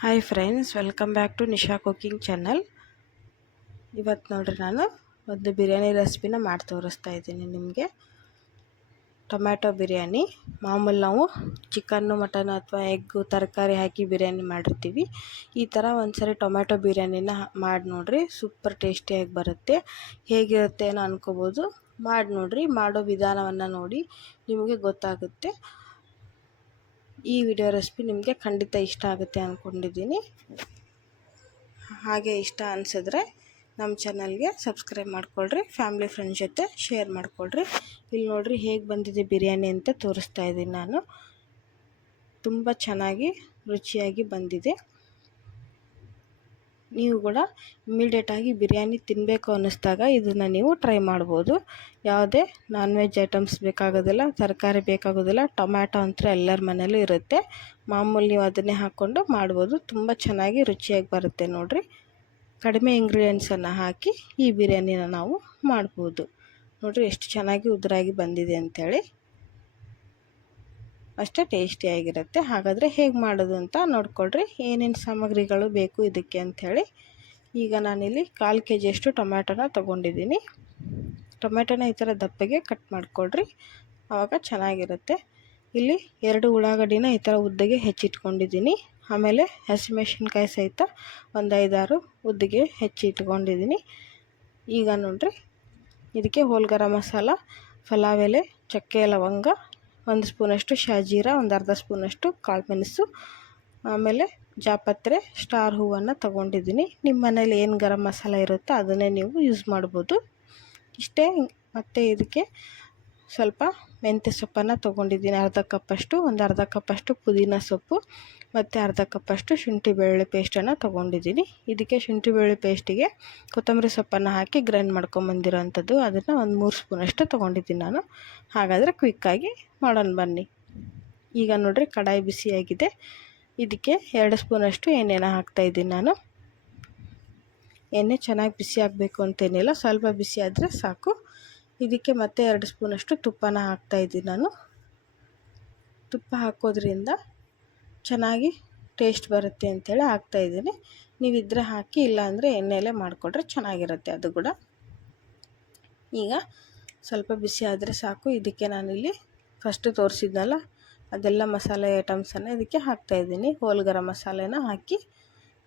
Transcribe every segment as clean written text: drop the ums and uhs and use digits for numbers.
Hi friends, welcome back to Nisha cooking channel. ಇವತ್ತು ನೋಡ್ರಿ ನಾನು ಒಂದು ಬಿರಿಯಾನಿ ರೆಸಿಪಿನ ಮಾಡಿ ತೋರಿಸ್ತಾ ಇದ್ದೀನಿ ನಿಮಗೆ. ಟೊಮ್ಯಾಟೊ ಬಿರಿಯಾನಿ. ಮಾಮೂಲು ನಾವು ಚಿಕನ್ನು, ಮಟನ್ ಅಥವಾ ಎಗ್ಗು ತರಕಾರಿ ಹಾಕಿ ಬಿರಿಯಾನಿ ಮಾಡಿರ್ತೀವಿ. ಈ ಥರ ಒಂದ್ಸರಿ ಟೊಮ್ಯಾಟೊ ಬಿರಿಯಾನಿನ ಮಾಡಿ ನೋಡ್ರಿ, ಸೂಪರ್ ಟೇಸ್ಟಿಯಾಗಿ ಬರುತ್ತೆ. ಹೇಗಿರುತ್ತೆ ಏನೋ ಅನ್ಕೋಬೋದು, ಮಾಡಿ ನೋಡ್ರಿ. ಮಾಡೋ ವಿಧಾನವನ್ನು ನೋಡಿ ನಿಮಗೆ ಗೊತ್ತಾಗುತ್ತೆ. ಈ ವಿಡಿಯೋ ರೆಸಿಪಿ ನಿಮಗೆ ಖಂಡಿತ ಇಷ್ಟ ಆಗುತ್ತೆ ಅಂದ್ಕೊಂಡಿದ್ದೀನಿ. ಹಾಗೆ ಇಷ್ಟ ಅನಿಸಿದ್ರೆ ನಮ್ಮ ಚಾನಲ್ಗೆ ಸಬ್ಸ್ಕ್ರೈಬ್ ಮಾಡ್ಕೊಳ್ರಿ, ಫ್ಯಾಮಿಲಿ ಫ್ರೆಂಡ್ಸ್ ಜೊತೆ ಶೇರ್ ಮಾಡ್ಕೊಳ್ರಿ. ಇಲ್ಲಿ ನೋಡಿರಿ ಹೇಗೆ ಬಂದಿದೆ ಬಿರಿಯಾನಿ ಅಂತ ತೋರಿಸ್ತಾ ಇದ್ದೀನಿ ನಾನು. ತುಂಬ ಚೆನ್ನಾಗಿ ರುಚಿಯಾಗಿ ಬಂದಿದೆ. ನೀವು ಕೂಡ ಇಮ್ಮಿಡಿಯೇಟಾಗಿ ಬಿರಿಯಾನಿ ತಿನ್ನಬೇಕು ಅನ್ನಿಸ್ದಾಗ ಇದನ್ನು ನೀವು ಟ್ರೈ ಮಾಡ್ಬೋದು. ಯಾವುದೇ ನಾನ್ ವೆಜ್ ಐಟಮ್ಸ್ ಬೇಕಾಗೋದಿಲ್ಲ, ತರಕಾರಿ ಬೇಕಾಗೋದಿಲ್ಲ. ಟೊಮ್ಯಾಟೊ ಅಂತೂ ಎಲ್ಲರ ಮನೇಲೂ ಇರುತ್ತೆ. ಮಾಮೂಲಿ ನೀವು ಅದನ್ನೇ ಹಾಕ್ಕೊಂಡು ಮಾಡ್ಬೋದು. ತುಂಬ ಚೆನ್ನಾಗಿ ರುಚಿಯಾಗಿ ಬರುತ್ತೆ ನೋಡಿರಿ. ಕಡಿಮೆ ಇಂಗ್ರೀಡಿಯೆಂಟ್ಸನ್ನು ಹಾಕಿ ಈ ಬಿರಿಯಾನಿನ ನಾವು ಮಾಡ್ಬೋದು. ನೋಡಿರಿ ಎಷ್ಟು ಚೆನ್ನಾಗಿ ಉದುರಾಗಿ ಬಂದಿದೆ ಅಂಥೇಳಿ. ಅಷ್ಟೇ ಟೇಸ್ಟಿಯಾಗಿರುತ್ತೆ. ಹಾಗಾದರೆ ಹೇಗೆ ಮಾಡೋದು ಅಂತ ನೋಡ್ಕೊಳ್ರಿ. ಏನೇನು ಸಾಮಗ್ರಿಗಳು ಬೇಕು ಇದಕ್ಕೆ ಅಂಥೇಳಿ. ಈಗ ನಾನಿಲ್ಲಿ 1/4 kg ಟೊಮ್ಯಾಟೊನ ತೊಗೊಂಡಿದ್ದೀನಿ. ಟೊಮ್ಯಾಟೊನ ಈ ಥರ ದಪ್ಪಗೆ ಕಟ್ ಮಾಡಿಕೊಳ್ರಿ, ಆವಾಗ ಚೆನ್ನಾಗಿರುತ್ತೆ. ಇಲ್ಲಿ 2 ಉಳ್ಳಾಗಡ್ಡಿನ ಈ ಥರ ಉದ್ದಗೆ ಹೆಚ್ಚಿಟ್ಕೊಂಡಿದ್ದೀನಿ. ಆಮೇಲೆ ಹಸಿಮೆಣಸಿನ್ಕಾಯಿ ಸಹಿತ ಒಂದು 5-6 ಉದ್ದಗೆ ಹೆಚ್ಚಿಟ್ಕೊಂಡಿದ್ದೀನಿ. ಈಗ ನೋಡಿರಿ ಇದಕ್ಕೆ ಹೋಲ್ ಗರಂ ಮಸಾಲ, ಪಲಾವ್ ಎಲೆ, ಚಕ್ಕೆ, ಲವಂಗ, 1 ಸ್ಪೂನಷ್ಟು ಶಾಜೀರ, ಒಂದು ಅರ್ಧ ಸ್ಪೂನಷ್ಟು ಕಾಳು ಮೆಣಸು, ಆಮೇಲೆ ಜಾಪತ್ರೆ, ಸ್ಟಾರ್ ಹೂವನ್ನು ತೊಗೊಂಡಿದ್ದೀನಿ. ನಿಮ್ಮ ಮನೇಲಿ ಏನು ಗರಂ ಮಸಾಲ ಇರುತ್ತೋ ಅದನ್ನೇ ನೀವು ಯೂಸ್ ಮಾಡ್ಬೋದು. ಇಷ್ಟೇ. ಮತ್ತು ಇದಕ್ಕೆ ಸ್ವಲ್ಪ ಮೆಂತ್ಯ ಸೊಪ್ಪನ್ನು ತೊಗೊಂಡಿದ್ದೀನಿ, ಅರ್ಧ ಕಪ್ಪಷ್ಟು. ಒಂದು ಅರ್ಧ ಕಪ್ಪಷ್ಟು ಪುದೀನ ಸೊಪ್ಪು ಮತ್ತು ಅರ್ಧ ಕಪ್ಪಷ್ಟು ಶುಂಠಿ ಬೆಳ್ಳುಳ್ಳಿ ಪೇಸ್ಟನ್ನು ತೊಗೊಂಡಿದ್ದೀನಿ. ಇದಕ್ಕೆ ಶುಂಠಿ ಬೆಳ್ಳುಳ್ಳಿ ಪೇಸ್ಟಿಗೆ ಕೊತ್ತಂಬರಿ ಸೊಪ್ಪನ್ನು ಹಾಕಿ ಗ್ರೈಂಡ್ ಮಾಡ್ಕೊಂಬಂದಿರೋ ಅಂಥದ್ದು, ಅದನ್ನು ಒಂದು 3 ಸ್ಪೂನಷ್ಟು ತೊಗೊಂಡಿದ್ದೀನಿ ನಾನು. ಹಾಗಾದರೆ ಕ್ವಿಕ್ಕಾಗಿ ಮಾಡೋಣ ಬನ್ನಿ. ಈಗ ನೋಡಿರಿ ಕಡಾಯಿ ಬಿಸಿಯಾಗಿದೆ. ಇದಕ್ಕೆ 2 ಸ್ಪೂನಷ್ಟು ಎಣ್ಣೆನ ಹಾಕ್ತಾಯಿದ್ದೀನಿ ನಾನು. ಎಣ್ಣೆ ಚೆನ್ನಾಗಿ ಬಿಸಿ ಆಗಬೇಕು ಅಂತೇನಿಲ್ಲ, ಸ್ವಲ್ಪ ಬಿಸಿ ಆದರೆ ಸಾಕು. ಇದಕ್ಕೆ ಮತ್ತೆ 2 ಸ್ಪೂನಷ್ಟು ತುಪ್ಪನ ಹಾಕ್ತಾಯಿದ್ದೀನಿ ನಾನು. ತುಪ್ಪ ಹಾಕೋದ್ರಿಂದ ಚೆನ್ನಾಗಿ ಟೇಸ್ಟ್ ಬರುತ್ತೆ ಅಂಥೇಳಿ ಹಾಕ್ತಾಯಿದ್ದೀನಿ. ನೀವಿದ್ದರೆ ಹಾಕಿ, ಇಲ್ಲಾಂದರೆ ಎಣ್ಣೆಯಲ್ಲೇ ಮಾಡಿಕೊಂಡ್ರೆ ಚೆನ್ನಾಗಿರುತ್ತೆ ಅದು ಕೂಡ. ಈಗ ಸ್ವಲ್ಪ ಬಿಸಿ ಆದರೆ ಸಾಕು. ಇದಕ್ಕೆ ನಾನಿಲ್ಲಿ ಫಸ್ಟು ತೋರಿಸಿದ್ನಲ್ಲ ಅದೆಲ್ಲ ಮಸಾಲೆ ಐಟಮ್ಸನ್ನು ಇದಕ್ಕೆ ಹಾಕ್ತಾಯಿದ್ದೀನಿ. ಹೋಲ್ ಗರಂ ಮಸಾಲೆನ ಹಾಕಿ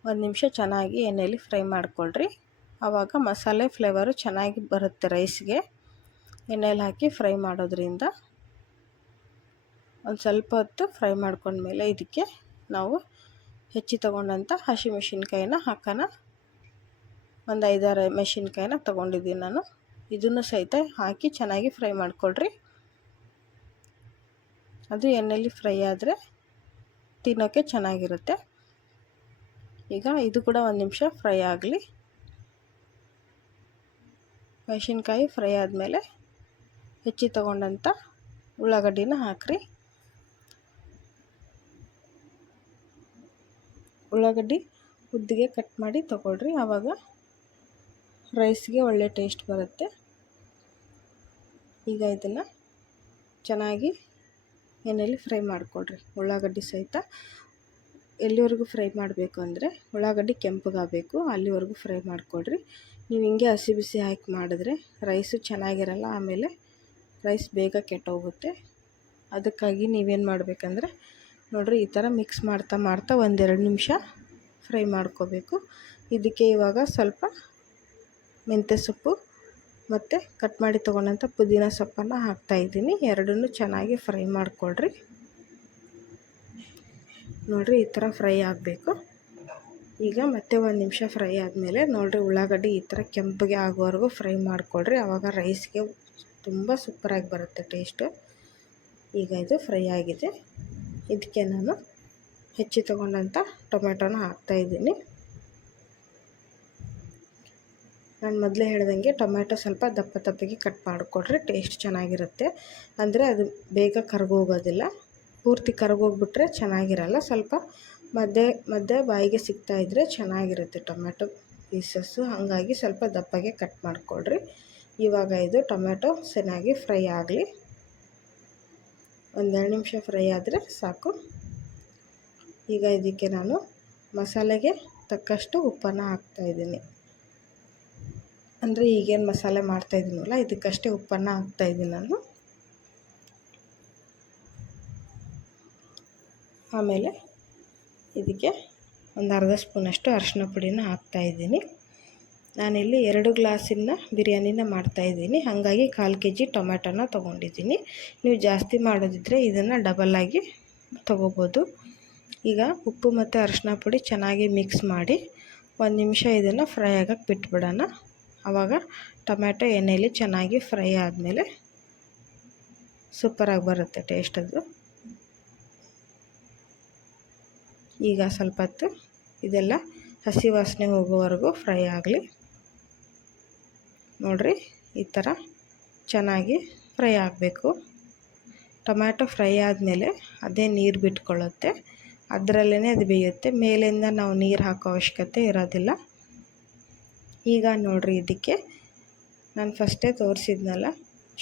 1 ನಿಮಿಷ ಚೆನ್ನಾಗಿ ಎಣ್ಣೆಯಲ್ಲಿ ಫ್ರೈ ಮಾಡಿಕೊಳ್ರಿ. ಆವಾಗ ಮಸಾಲೆ ಫ್ಲೇವರು ಚೆನ್ನಾಗಿ ಬರುತ್ತೆ ರೈಸ್ಗೆ. ಎಣ್ಣೆಯಲ್ಲಿ ಹಾಕಿ ಫ್ರೈ ಮಾಡೋದ್ರಿಂದ ಒಂದು ಸ್ವಲ್ಪ ಹೊತ್ತು ಫ್ರೈ ಮಾಡ್ಕೊಂಡ್ಮೇಲೆ ಇದಕ್ಕೆ ನಾವು ಹೆಚ್ಚಿ ತೊಗೊಂಡಂಥ ಹಸಿಮೆಣಸಿನ್ಕಾಯಿನ ಹಾಕೋಣ. ಒಂದು 5-6 ಮೆಣಸಿನ್ಕಾಯಿನ ತೊಗೊಂಡಿದ್ದೀನಿ ನಾನು. ಇದನ್ನು ಸಹಿತ ಹಾಕಿ ಚೆನ್ನಾಗಿ ಫ್ರೈ ಮಾಡಿಕೊಳ್ರಿ. ಅದು ಎಣ್ಣೆಯಲ್ಲಿ ಫ್ರೈ ಆದರೆ ತಿನ್ನೋಕ್ಕೆ ಚೆನ್ನಾಗಿರುತ್ತೆ. ಈಗ ಇದು ಕೂಡ 1 ನಿಮಿಷ ಫ್ರೈ ಆಗಲಿ. ಮೆಣಸಿನ್ಕಾಯಿ ಫ್ರೈ ಆದಮೇಲೆ ಹೆಚ್ಚಿ ತೊಗೊಂಡಂಥ ಉಳ್ಳಾಗಡ್ಡಿನ ಹಾಕ್ರಿ. ಉಳ್ಳಾಗಡ್ಡಿ ಉದ್ದಿಗೆ ಕಟ್ ಮಾಡಿ ತೊಗೊಳ್ರಿ, ಆವಾಗ ರೈಸ್ಗೆ ಒಳ್ಳೆ ಟೇಸ್ಟ್ ಬರುತ್ತೆ. ಈಗ ಇದನ್ನು ಚೆನ್ನಾಗಿ ಎಣ್ಣೆಯಲ್ಲಿ ಫ್ರೈ ಮಾಡಿಕೊಳ್ರಿ. ಉಳ್ಳಾಗಡ್ಡಿ ಸಹಿತ ಎಲ್ಲಿವರೆಗೂ ಫ್ರೈ ಮಾಡಬೇಕು ಅಂದರೆ ಉಳ್ಳಾಗಡ್ಡಿ ಕೆಂಪಗಾಗಬೇಕು, ಅಲ್ಲಿವರೆಗೂ ಫ್ರೈ ಮಾಡಿಕೊಳ್ರಿ. ನೀವು ಹಿಂಗೆ ಹಸಿ ಬಿಸಿ ಹಾಕಿ ಮಾಡಿದ್ರೆ ರೈಸು ಚೆನ್ನಾಗಿರಲ್ಲ, ಆಮೇಲೆ ರೈಸ್ ಬೇಗ ಕೆಟ್ಟೋಗುತ್ತೆ. ಅದಕ್ಕಾಗಿ ನೀವೇನು ಮಾಡಬೇಕಂದ್ರೆ ನೋಡಿರಿ, ಈ ಥರ ಮಿಕ್ಸ್ ಮಾಡ್ತಾ 1-2 ನಿಮಿಷ ಫ್ರೈ ಮಾಡ್ಕೋಬೇಕು. ಇದಕ್ಕೆ ಇವಾಗ ಸ್ವಲ್ಪ ಮೆಂತ್ಯ ಸೊಪ್ಪು ಮತ್ತು ಕಟ್ ಮಾಡಿ ತೊಗೊಂಡಂಥ ಪುದೀನ ಸೊಪ್ಪನ್ನು ಹಾಕ್ತಾಯಿದ್ದೀನಿ. ಎರಡನ್ನೂ ಚೆನ್ನಾಗಿ ಫ್ರೈ ಮಾಡಿಕೊಳ್ರಿ. ನೋಡಿರಿ ಈ ಥರ ಫ್ರೈ ಆಗಬೇಕು. ಈಗ ಮತ್ತೆ 1 ನಿಮಿಷ ಫ್ರೈ ಆದಮೇಲೆ ನೋಡಿರಿ ಉಳ್ಳಾಗಡ್ಡಿ ಈ ಥರ ಕೆಂಪಗೆ ಆಗೋವರೆಗೂ ಫ್ರೈ ಮಾಡಿಕೊಳ್ರಿ. ಆವಾಗ ರೈಸ್ಗೆ ತುಂಬ ಸೂಪರಾಗಿ ಬರುತ್ತೆ ಟೇಸ್ಟು. ಈಗ ಇದು ಫ್ರೈ ಆಗಿದೆ. ಇದಕ್ಕೆ ನಾನು ಹೆಚ್ಚಿ ತೊಗೊಂಡಂಥ ಟೊಮೆಟೊನ ಹಾಕ್ತಾಯಿದ್ದೀನಿ. ನಾನು ಮೊದಲೇ ಹೇಳ್ದಂಗೆ ಟೊಮ್ಯಾಟೊ ಸ್ವಲ್ಪ ದಪ್ಪ ದಪ್ಪಗೆ ಕಟ್ ಮಾಡಿಕೊಡ್ರಿ, ಟೇಸ್ಟ್ ಚೆನ್ನಾಗಿರುತ್ತೆ. ಅಂದರೆ ಅದು ಬೇಗ ಕರಗೋಗೋದಿಲ್ಲ. ಪೂರ್ತಿ ಕರಗೋಗ್ಬಿಟ್ರೆ ಚೆನ್ನಾಗಿರಲ್ಲ. ಸ್ವಲ್ಪ ಮಧ್ಯೆ ಬಾಯಿಗೆ ಸಿಗ್ತಾಯಿದ್ರೆ ಚೆನ್ನಾಗಿರುತ್ತೆ ಟೊಮ್ಯಾಟೊ ಪೀಸಸ್ಸು. ಹಾಗಾಗಿ ಸ್ವಲ್ಪ ದಪ್ಪಗೆ ಕಟ್ ಮಾಡಿಕೊಡ್ರಿ. ಇವಾಗ ಇದು ಟೊಮ್ಯಾಟೊ ಚೆನ್ನಾಗಿ ಫ್ರೈ ಆಗಲಿ. 1-2 ನಿಮಿಷ ಫ್ರೈ ಆದರೆ ಸಾಕು. ಈಗ ಇದಕ್ಕೆ ನಾನು ಮಸಾಲೆಗೆ ತಕ್ಕಷ್ಟು ಉಪ್ಪನ್ನು ಹಾಕ್ತಾಯಿದ್ದೀನಿ. ಅಂದರೆ ಈಗೇನು ಮಸಾಲೆ ಮಾಡ್ತಾಯಿದ್ದೀನಲ್ಲ ಇದಕ್ಕಷ್ಟೇ ಉಪ್ಪನ್ನು ಹಾಕ್ತಾಯಿದ್ದೀನಿ ನಾನು. ಆಮೇಲೆ ಇದಕ್ಕೆ ಒಂದು ಅರ್ಧ ಸ್ಪೂನಷ್ಟು ಅರಿಶಿನ ಪುಡಿನ ಹಾಕ್ತಾಯಿದ್ದೀನಿ. ನಾನಿಲ್ಲಿ 2 ಗ್ಲಾಸಿನ ಬಿರಿಯಾನಿನ ಮಾಡ್ತಾಯಿದ್ದೀನಿ, ಹಾಗಾಗಿ 1/4 kg ಟೊಮೆಟೊನ ತೊಗೊಂಡಿದ್ದೀನಿ. ನೀವು ಜಾಸ್ತಿ ಮಾಡೋದಿದ್ದರೆ ಇದನ್ನು ಡಬಲ್ಲಾಗಿ ತೊಗೋಬೋದು. ಈಗ ಉಪ್ಪು ಮತ್ತು ಅರಿಶಿನ ಪುಡಿ ಚೆನ್ನಾಗಿ ಮಿಕ್ಸ್ ಮಾಡಿ 1 ನಿಮಿಷ ಇದನ್ನು ಫ್ರೈ ಆಗೋಕ್ಕೆ ಬಿಟ್ಬಿಡೋಣ. ಆವಾಗ ಟೊಮೆಟೊ ಎಣ್ಣೆಯಲ್ಲಿ ಚೆನ್ನಾಗಿ ಫ್ರೈ ಆದಮೇಲೆ ಸೂಪರಾಗಿ ಬರುತ್ತೆ ಟೇಸ್ಟ್ ಅದು. ಈಗ ಸ್ವಲ್ಪ ಹೊತ್ತು ಇದೆಲ್ಲ ಹಸಿ ವಾಸನೆ ಹೋಗೋವರೆಗೂ ಫ್ರೈ ಆಗಲಿ. ನೋಡಿರಿ, ಈ ಥರ ಚೆನ್ನಾಗಿ ಫ್ರೈ ಆಗಬೇಕು. ಟೊಮ್ಯಾಟೊ ಫ್ರೈ ಆದಮೇಲೆ ಅದೇ ನೀರು ಬಿಟ್ಕೊಳ್ಳುತ್ತೆ, ಅದರಲ್ಲೇ ಅದು ಬೇಯುತ್ತೆ. ಮೇಲಿಂದ ನಾವು ನೀರು ಹಾಕೋ ಅವಶ್ಯಕತೆ ಇರೋದಿಲ್ಲ. ಈಗ ನೋಡಿರಿ, ಇದಕ್ಕೆ ನಾನು ಫಸ್ಟೇ ತೋರಿಸಿದ್ನಲ್ಲ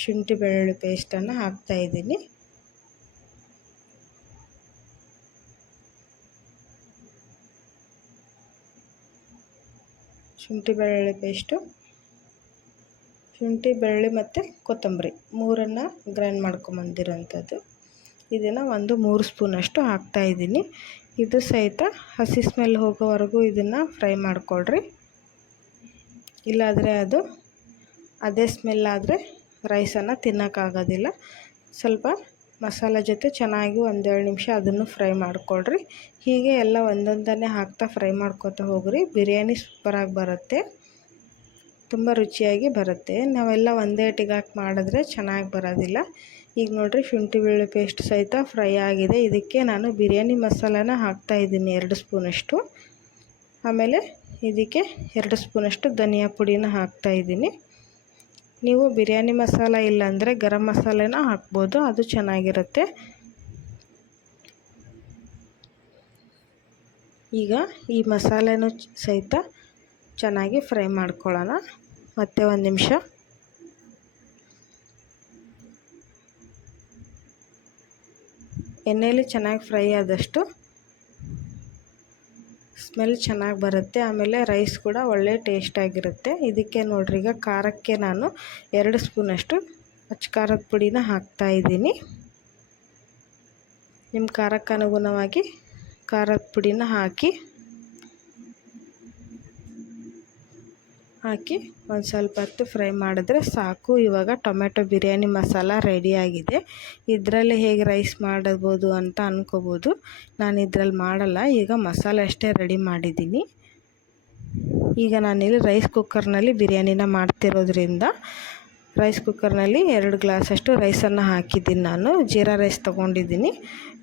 ಶುಂಠಿ ಬೆಳ್ಳುಳ್ಳಿ ಪೇಸ್ಟನ್ನು ಹಾಕ್ತಾಯಿದ್ದೀನಿ. ಶುಂಠಿ ಬೆಳ್ಳುಳ್ಳಿ ಪೇಸ್ಟು, ಶುಂಠಿ ಬೆಳ್ಳುಳ್ಳಿ ಮತ್ತು ಕೊತ್ತಂಬರಿ 3 ಗ್ರೈಂಡ್ ಮಾಡ್ಕೊಂಬಂದಿರೋಂಥದ್ದು. ಇದನ್ನು 3 ಸ್ಪೂನಷ್ಟು ಹಾಕ್ತಾಯಿದ್ದೀನಿ. ಇದು ಸಹಿತ ಹಸಿ ಸ್ಮೆಲ್ ಹೋಗೋವರೆಗೂ ಇದನ್ನು ಫ್ರೈ ಮಾಡ್ಕೊಳ್ರಿ. ಇಲ್ಲಾದರೆ ಅದು ಅದೇ ಸ್ಮೆಲ್ ಆದರೆ ರೈಸನ್ನು ತಿನ್ನೋಕ್ಕಾಗೋದಿಲ್ಲ. ಸ್ವಲ್ಪ ಮಸಾಲೆ ಜೊತೆ ಚೆನ್ನಾಗಿ 1-2 ನಿಮಿಷ ಅದನ್ನು ಫ್ರೈ ಮಾಡ್ಕೊಳ್ರಿ. ಹೀಗೆ ಎಲ್ಲ ಒಂದೊಂದನ್ನೇ ಹಾಕ್ತಾ ಫ್ರೈ ಮಾಡ್ಕೊತಾ ಹೋಗ್ರಿ. ಬಿರಿಯಾನಿ ಸೂಪರಾಗಿ ಬರುತ್ತೆ, ತುಂಬ ರುಚಿಯಾಗಿ ಬರುತ್ತೆ. ನಾವೆಲ್ಲ ಒಂದೇ ಏಟಿಗೆ ಹಾಕಿ ಮಾಡಿದ್ರೆ ಚೆನ್ನಾಗಿ ಬರೋದಿಲ್ಲ. ಈಗ ನೋಡಿರಿ, ಶುಂಠಿ ಬೆಳ್ಳುಳ್ಳಿ ಪೇಸ್ಟ್ ಸಹಿತ ಫ್ರೈ ಆಗಿದೆ. ಇದಕ್ಕೆ ನಾನು ಬಿರಿಯಾನಿ ಮಸಾಲಾನ ಹಾಕ್ತಾಯಿದ್ದೀನಿ 2 ಸ್ಪೂನಷ್ಟು. ಆಮೇಲೆ ಇದಕ್ಕೆ 2 ಸ್ಪೂನಷ್ಟು ಧನಿಯಾ ಪುಡಿನ ಹಾಕ್ತಾಯಿದ್ದೀನಿ. ನೀವು ಬಿರಿಯಾನಿ ಮಸಾಲ ಇಲ್ಲಾಂದರೆ ಗರಂ ಮಸಾಲೆನ ಹಾಕ್ಬೋದು, ಅದು ಚೆನ್ನಾಗಿರುತ್ತೆ. ಈಗ ಈ ಮಸಾಲೆನೂ ಸಹಿತ ಚೆನ್ನಾಗಿ ಫ್ರೈ ಮಾಡ್ಕೊಳ್ಳೋಣ. ಮತ್ತೆ 1 ನಿಮಿಷ ಎಣ್ಣೆಯಲ್ಲಿ ಚೆನ್ನಾಗಿ ಫ್ರೈ ಆದಷ್ಟು ಸ್ಮೆಲ್ ಚೆನ್ನಾಗಿ ಬರುತ್ತೆ. ಆಮೇಲೆ ರೈಸ್ ಕೂಡ ಒಳ್ಳೆ ಟೇಸ್ಟಾಗಿರುತ್ತೆ. ಇದಕ್ಕೆ ನೋಡ್ರಿ, ಈಗ ಖಾರಕ್ಕೆ ನಾನು 2 ಸ್ಪೂನಷ್ಟು ಅಚ್ಚ ಖಾರದ ಪುಡಿನ ಹಾಕ್ತಾಯಿದ್ದೀನಿ. ನಿಮ್ಮ ಖಾರಕ್ಕೆ ಅನುಗುಣವಾಗಿ ಖಾರದ ಪುಡಿನ ಹಾಕಿ ಒಂದು ಸ್ವಲ್ಪ ಹೊತ್ತು ಫ್ರೈ ಮಾಡಿದ್ರೆ ಸಾಕು. ಇವಾಗ ಟೊಮೆಟೊ ಬಿರಿಯಾನಿ ಮಸಾಲ ರೆಡಿಯಾಗಿದೆ. ಇದರಲ್ಲಿ ಹೇಗೆ ರೈಸ್ ಮಾಡಬೋದು ಅಂತ ಅಂದ್ಕೋಬೋದು. ನಾನು ಇದರಲ್ಲಿ ಮಾಡಲ್ಲ, ಈಗ ಮಸಾಲೆ ಅಷ್ಟೇ ರೆಡಿ ಮಾಡಿದ್ದೀನಿ. ಈಗ ನಾನಿಲ್ಲಿ ರೈಸ್ ಕುಕ್ಕರ್ನಲ್ಲಿ ಬಿರಿಯಾನಿನ ಮಾಡ್ತಿರೋದ್ರಿಂದ ರೈಸ್ ಕುಕ್ಕರ್ನಲ್ಲಿ 2 ಗ್ಲಾಸಷ್ಟು ರೈಸನ್ನು ಹಾಕಿದ್ದೀನಿ. ನಾನು ಜೀರಾ ರೈಸ್ ತೊಗೊಂಡಿದ್ದೀನಿ.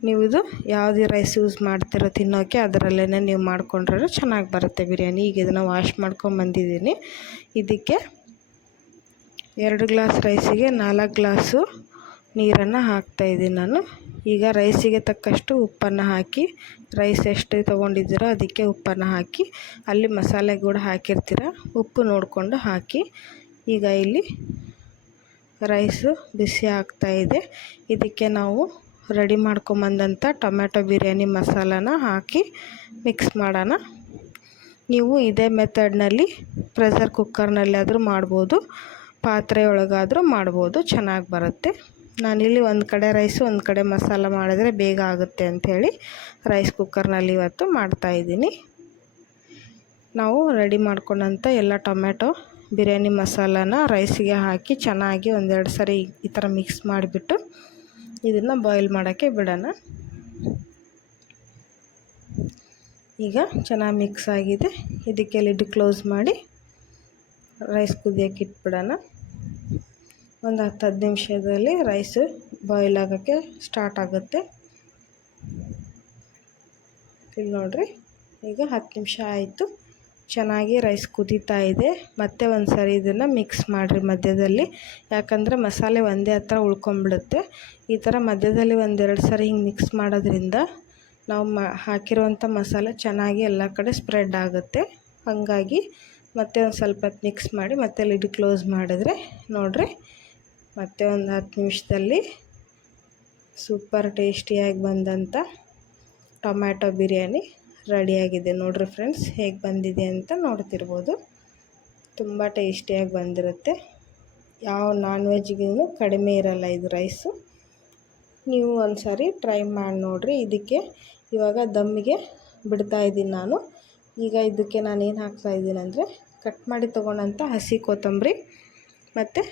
ನೀವು ಇದು ಯಾವುದೇ ರೈಸ್ ಯೂಸ್ ಮಾಡ್ತಿರೋ ತಿನ್ನೋಕ್ಕೆ ಅದರಲ್ಲೇ ನೀವು ಮಾಡ್ಕೊಂಡ್ರೆ ಚೆನ್ನಾಗಿ ಬರುತ್ತೆ ಬಿರಿಯಾನಿ. ಈಗ ಇದನ್ನು ವಾಶ್ ಮಾಡ್ಕೊಂಬಂದಿದ್ದೀನಿ. ಇದಕ್ಕೆ 2 ಗ್ಲಾಸ್ ರೈಸಿಗೆ 4 ಗ್ಲಾಸು ನೀರನ್ನು ಹಾಕ್ತಾಯಿದ್ದೀನಿ ನಾನು. ಈಗ ರೈಸಿಗೆ ತಕ್ಕಷ್ಟು ಉಪ್ಪನ್ನು ಹಾಕಿ, ರೈಸ್ ಎಷ್ಟು ತೊಗೊಂಡಿದ್ದೀರೋ ಅದಕ್ಕೆ ಉಪ್ಪನ್ನು ಹಾಕಿ, ಅಲ್ಲಿ ಮಸಾಲೆ ಕೂಡ ಹಾಕಿರ್ತೀರ, ಉಪ್ಪು ನೋಡಿಕೊಂಡು ಹಾಕಿ. ಈಗ ಇಲ್ಲಿ ರೈಸು ಬಿಸಿ ಆಗ್ತಾಯಿದೆ. ಇದಕ್ಕೆ ನಾವು ರೆಡಿ ಮಾಡ್ಕೊಂಬಂದಂಥ ಟೊಮೆಟೊ ಬಿರಿಯಾನಿ ಮಸಾಲಾನ ಹಾಕಿ ಮಿಕ್ಸ್ ಮಾಡೋಣ. ನೀವು ಇದೇ ಮೆಥಡ್ನಲ್ಲಿ ಪ್ರೆಷರ್ ಕುಕ್ಕರ್ನಲ್ಲಾದರೂ ಮಾಡ್ಬೋದು, ಪಾತ್ರೆ ಒಳಗಾದರೂ ಮಾಡ್ಬೋದು, ಚೆನ್ನಾಗಿ ಬರುತ್ತೆ. ನಾನಿಲ್ಲಿ ಒಂದು ಕಡೆ ರೈಸು ಒಂದು ಕಡೆ ಮಸಾಲ ಮಾಡಿದ್ರೆ ಬೇಗ ಆಗುತ್ತೆ ಅಂಥೇಳಿ ರೈಸ್ ಕುಕ್ಕರ್ನಲ್ಲಿ ಇವತ್ತು ಮಾಡ್ತಾಯಿದ್ದೀನಿ. ನಾವು ರೆಡಿ ಮಾಡ್ಕೊಂಡಂಥ ಎಲ್ಲ ಟೊಮೆಟೊ ಬಿರಿಯಾನಿ ಮಸಾಲಾನ ರೈಸಿಗೆ ಹಾಕಿ ಚೆನ್ನಾಗಿ 1-2 ಸರಿ ಈ ಥರ ಮಿಕ್ಸ್ ಮಾಡಿಬಿಟ್ಟು ಇದನ್ನು ಬಾಯ್ಲ್ ಮಾಡೋಕ್ಕೆ ಬಿಡೋಣ. ಈಗ ಚೆನ್ನಾಗಿ ಮಿಕ್ಸ್ ಆಗಿದೆ. ಇದಕ್ಕೆ ಲಿಡ್ ಕ್ಲೋಸ್ ಮಾಡಿ ರೈಸ್ ಕುದಿಯೋಕ್ಕೆ ಇಟ್ಬಿಡೋಣ. ಒಂದು 10-15 ನಿಮಿಷದಲ್ಲಿ ರೈಸು ಬಾಯ್ಲ್ ಆಗೋಕ್ಕೆ ಸ್ಟಾರ್ಟ್ ಆಗುತ್ತೆ. ಇಲ್ಲಿ ನೋಡಿರಿ, ಈಗ 10 ನಿಮಿಷ ಆಯಿತು. ಚೆನ್ನಾಗಿ ರೈಸ್ ಕುದೀತಾ ಇದೆ. ಮತ್ತೆ ಒಂದು ಸರಿ ಇದನ್ನು ಮಿಕ್ಸ್ ಮಾಡಿರಿ ಮಧ್ಯದಲ್ಲಿ, ಯಾಕಂದರೆ ಮಸಾಲೆ ಒಂದೇ ಹತ್ರ ಉಳ್ಕೊಂಬಿಡುತ್ತೆ. ಈ ಥರ ಮಧ್ಯದಲ್ಲಿ 1-2 ಸರಿ ಹಿಂಗೆ ಮಿಕ್ಸ್ ಮಾಡೋದ್ರಿಂದ ನಾವು ಹಾಕಿರುವಂಥ ಮಸಾಲೆ ಚೆನ್ನಾಗಿ ಎಲ್ಲ ಕಡೆ ಸ್ಪ್ರೆಡ್ ಆಗುತ್ತೆ. ಹಾಗಾಗಿ ಮತ್ತೆ ಒಂದು ಸ್ವಲ್ಪ ಹೊತ್ತು ಮಿಕ್ಸ್ ಮಾಡಿ ಮತ್ತೆ ಲಿಡ್ ಕ್ಲೋಸ್ ಮಾಡಿದ್ರೆ ನೋಡಿರಿ, ಮತ್ತೆ ಒಂದು 10 ನಿಮಿಷದಲ್ಲಿ ಸೂಪರ್ ಟೇಸ್ಟಿಯಾಗಿ ಬಂದಂಥ ಟೊಮ್ಯಾಟೊ ಬಿರಿಯಾನಿ ರೆಡಿಯಾಗಿದೆ ನೋಡಿರಿ ಫ್ರೆಂಡ್ಸ್, ಹೇಗೆ ಬಂದಿದೆ ಅಂತ ನೋಡ್ತಿರ್ಬೋದು. ತುಂಬ ಟೇಸ್ಟಿಯಾಗಿ ಬಂದಿರುತ್ತೆ. ಯಾವ ನಾನ್ ವೆಜ್ಗಿಂತ ಕಡಿಮೆ ಇರಲ್ಲ ಇದು ರೈಸು. ನೀವು ಒಂದು ಸಾರಿ ಟ್ರೈ ಮಾಡಿ ನೋಡಿರಿ. ಇದಕ್ಕೆ ಇವಾಗ ದಮ್ಮಿಗೆ ಬಿಡ್ತಾಯಿದ್ದೀನಿ ನಾನು. ಈಗ ಇದಕ್ಕೆ ನಾನೇನು ಹಾಕ್ತಾಯಿದ್ದೀನಿ ಅಂದರೆ ಕಟ್ ಮಾಡಿ ತೊಗೊಂಡಂಥ ಹಸಿ ಕೊತ್ತಂಬರಿ ಮತ್ತು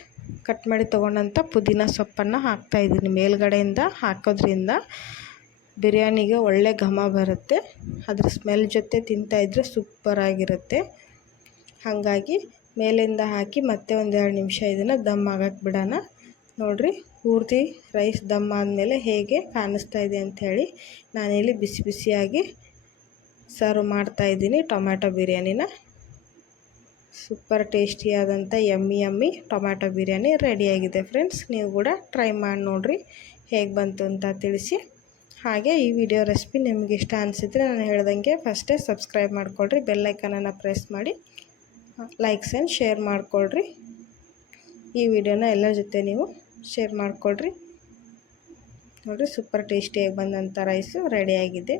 ಕಟ್ ಮಾಡಿ ತೊಗೊಂಡಂಥ ಪುದೀನ ಸೊಪ್ಪನ್ನು ಹಾಕ್ತಾಯಿದ್ದೀನಿ. ಮೇಲ್ಗಡೆಯಿಂದ ಹಾಕೋದ್ರಿಂದ ಬಿರಿಯಾನಿಗೆ ಒಳ್ಳೆ ಘಮ ಬರುತ್ತೆ. ಅದ್ರ ಸ್ಮೆಲ್ ಜೊತೆ ತಿಂತಾಯಿದ್ರೆ ಸೂಪರಾಗಿರುತ್ತೆ. ಹಾಗಾಗಿ ಮೇಲಿಂದ ಹಾಕಿ ಮತ್ತೆ ಒಂದು 2 ನಿಮಿಷ ಇದನ್ನು ದಮ್ ಆಗಕ್ಕೆ ಬಿಡೋಣ. ನೋಡಿರಿ, ಪೂರ್ತಿ ರೈಸ್ ದಮ್ ಆದಮೇಲೆ ಹೇಗೆ ಕಾಣಿಸ್ತಾ ಇದೆ ಅಂಥೇಳಿ ನಾನಿಲ್ಲಿ ಬಿಸಿ ಬಿಸಿಯಾಗಿ ಸರ್ವ್ ಮಾಡ್ತಾಯಿದ್ದೀನಿ ಟೊಮ್ಯಾಟೊ ಬಿರಿಯಾನಿನ. ಸೂಪರ್ ಟೇಸ್ಟಿಯಾದಂಥ ಯಮ್ಮಿ ಟೊಮ್ಯಾಟೊ ಬಿರಿಯಾನಿ ರೆಡಿಯಾಗಿದೆ ಫ್ರೆಂಡ್ಸ್. ನೀವು ಕೂಡ ಟ್ರೈ ಮಾಡಿ ನೋಡಿರಿ, ಹೇಗೆ ಬಂತು ಅಂತ ತಿಳಿಸಿ. ಹಾಗೆ ಈ ವಿಡಿಯೋ ರೆಸಿಪಿ ನಿಮಗೆ ಇಷ್ಟ ಅನಿಸಿದರೆ ನಾನು ಹೇಳ್ದಂಗೆ ಫಸ್ಟೇ ಸಬ್ಸ್ಕ್ರೈಬ್ ಮಾಡಿಕೊಳ್ರಿ, ಬೆಲ್ಲೈಕನನ್ನು ಪ್ರೆಸ್ ಮಾಡಿ ಲೈಕ್ಸ್ ಆ್ಯಂಡ್ ಶೇರ್ ಮಾಡಿಕೊಳ್ರಿ. ಈ ವಿಡಿಯೋನ ಎಲ್ಲರ ಜೊತೆ ನೀವು ಶೇರ್ ಮಾಡಿಕೊಳ್ರಿ. ನೋಡಿರಿ, ಸೂಪರ್ ಟೇಸ್ಟಿಯಾಗಿ ಬಂದಂಥ ರೈಸು ರೆಡಿಯಾಗಿದೆ.